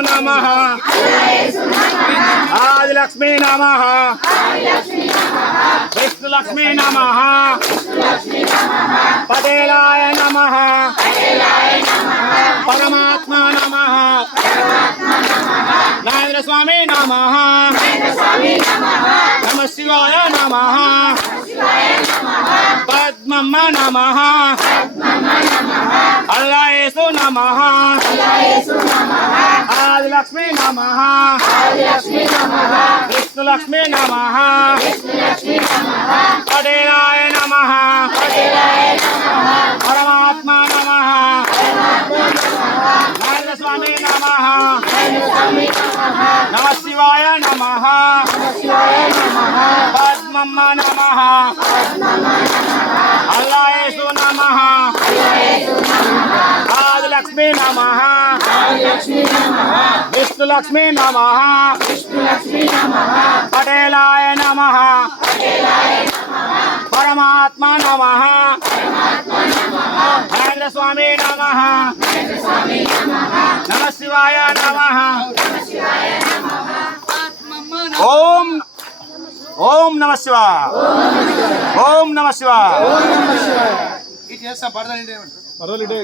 नमः आदिलक्ष्मी नमः विष्णुलक्ष्मी नमः पटेलाय नमः परमात्मा नमः नारायण स्वामी नमः नमः शिवाय नमः पद्मम्म नमः अल्लाहेसु नमः आदिलक्ष्मी नमः विष्णुलक्ष्मी नमः पटेलाय नमः परमात्मा नमः नारायण स्वामी नमः नमः शिवाय नमः पद्मम्म नमः अल्लाहेसु नमः आदिलक्ष्मी नमः विष्णुलक्ष्मी नमः पटेलाय नमः परमात्मा नमः नारायण स्वामी नमः नमः शिवाय नमः ओम ओम नमः शिवाय ओम नमः शिवाय ఇది చేస్తా పడదండి పర్వాలేదు